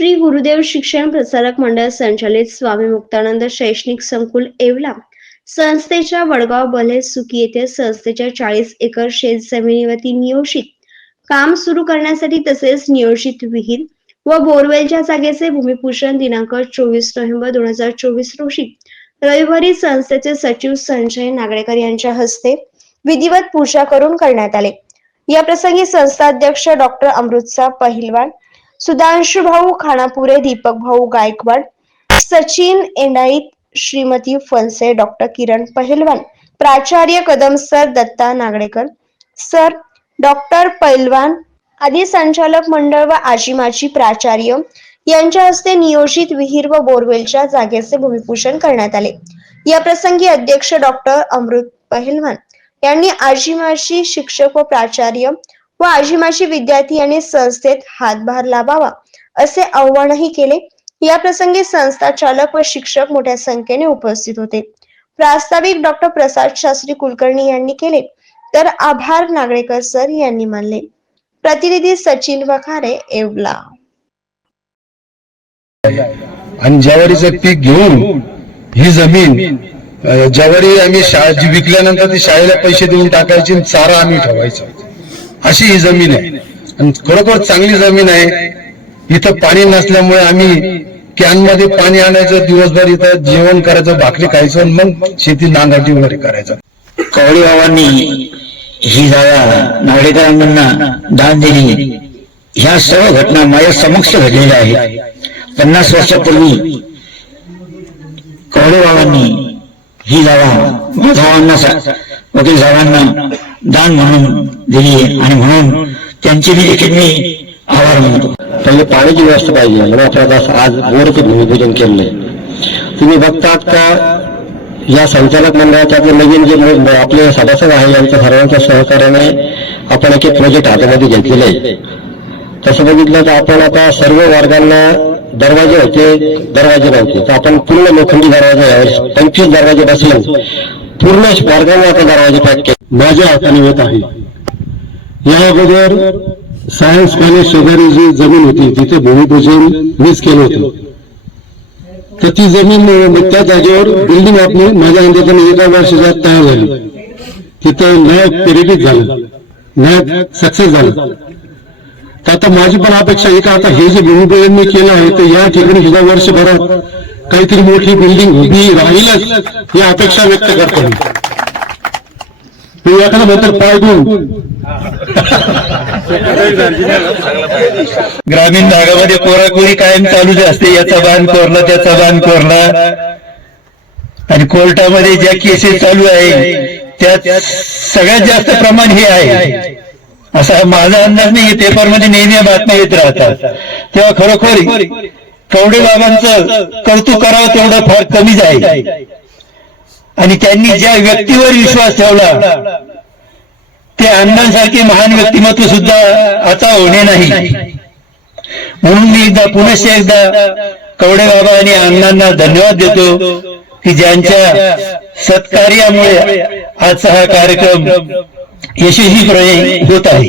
श्री गुरुदेव शिक्षण प्रसारक मंडळ संचालित स्वामी मुक्तानंद शैक्षणिक संकुल येवला. संस्थेच्या वडगाव बले सुकी येथे संस्थेच्या चाळीस एकर शेत जमिनीवरती नियोजित काम सुरू करण्यासाठी तसेच नियोजित विहीर व बोरवेलच्या जागेचे भूमिपूजन दिनांक चोवीस नोव्हेंबर दोन हजार चोवीस रोजी रविवारी संस्थेचे सचिव संजय नागडेकर यांच्या हस्ते विधिवत पूजा करून करण्यात आले. या प्रसंगी संस्था अध्यक्ष डॉक्टर अमृतसा पहिलवान सुधांशु भाऊ खानापुरे दीपक भाऊ गायकवाड सचिन एंडाईत श्रीमती फलसे डॉक्टर किरण पहिलवान प्राचार्य Kadam sir Datta Nagdekar sir doctor Pailwan आदी संचालक मंडळ व आजीमाजी प्राचार्य यांच्या हस्ते नियोजित विहीर व बोरवेलच्या जागेचे भूमिपूजन करण्यात आले. या प्रसंगी अध्यक्ष डॉक्टर अमृत पहिलवान यांनी आजीमाजी शिक्षक व प्राचार्य व आजीमाजी विद्यार्थी यांनी संस्थेत हातभार लावावा असे आवाहनही केले. या प्रसंगी संस्था चालक व शिक्षक मोठ्या संख्येने उपस्थित होते. प्रास्ताविक डॉक्टर प्रसाद शास्त्री कुलकर्णी यांनी केले. तर आभार नागडेकर सर यांनी मानले. प्रतिनिधी सचिन वखारे एवला आणि ज्वारीचं पीक घेऊन ही जमीन अं, ज्वारी आम्ही जी विकल्यानंतर ती शाळेला पैसे देऊन टाकायची चारा आम्ही ठेवायचा. अशी ही जमीन आहे. आणि खरोखर चांगली जमीन आहे. इथं पाणी नसल्यामुळे आम्ही कॅनमध्ये पाणी आणायचं दिवसभर इथं जेवण करायचं भाकरी खायचं मग शेती नांगरटी वगैरे करायचं. कवळी बाबांनी ही जागा नागरिकांना दान दिली. ह्या सर्व घटना माझ्या समक्ष घडलेल्या आहेत. पन्नास वर्षापूर्वी कवडे बाबांनी ही जागा माधवांना वकील साहेबांना दान म्हणून दिली आणि म्हणून त्यांचे मी देखील मी आभार मानतो. पहिले पाण्याची व्यवस्था पाहिजे. म्हणून आपण आज बोरचं भूमिपूजन केलंय. तुम्ही बघतात का या संचालक मंडळाचे आपले नवीन जे आपले सभासद आहे यांच्या सर्वांच्या सहकार्याने आपण एक प्रोजेक्ट हातामध्ये घेतलेले आहे तसं बघितलं तर आपण आता सर्व वर्गांना दरवाजे होते दरवाजे नव्हते. तर आपण पूर्ण लोखंडी दरवाजे यावेळेस पंचवीस दरवाजे बसवून पूर्ण वर्गांना आता दरवाजे पॅक केले. माझ्या हाताने येत आहे. या अगोदर सायन्स कॉलेज शेजारी जी जमीन होती तिथे भूमिपूजन मीच केलं होतं. तर ती जमीन त्या जागेवर बिल्डिंग आपली माझ्या अंदाजाने एका वर्षात तयार झाली. तिथं नायक प्रेरित झालं. नायक सक्सेस झालं. तर आता माझी पण अपेक्षा आहे का आता हे जे भूमिपूजन मी केलं आहे तर या ठिकाणी सुद्धा वर्षभरात काहीतरी मोठी बिल्डिंग उभी राहीलच ही अपेक्षा व्यक्त करतो मी पाय देऊन ग्रामीण भागामध्ये कोराकोरी कायम चालूच असते याचा बांध कोरला त्याचा बांध कोरला. आणि कोर्टामध्ये ज्या केसेस चालू आहे त्यात सगळ्यात जास्त प्रमाण हे आहे. असा माझा अंदाज नाही पेपरमध्ये नेहमी बातम्या येत राहतात. तेव्हा खरोखर कवडे बाबांचं कौतुक करावं तेवढं फार कमीच आहे आणि त्यांनी ज्या व्यक्तीवर विश्वास ठेवला अण्णांसारखे महान व्यक्तिमत्व सुद्धा आता होणे नाही. म्हणून मी एकदा पुनश्च एकदा कवडे बाबा आणि अण्णांना धन्यवाद देतो की ज्यांच्या सत्कार्यामुळे आजचा हा कार्यक्रम यशस्वीपणे होत आहे.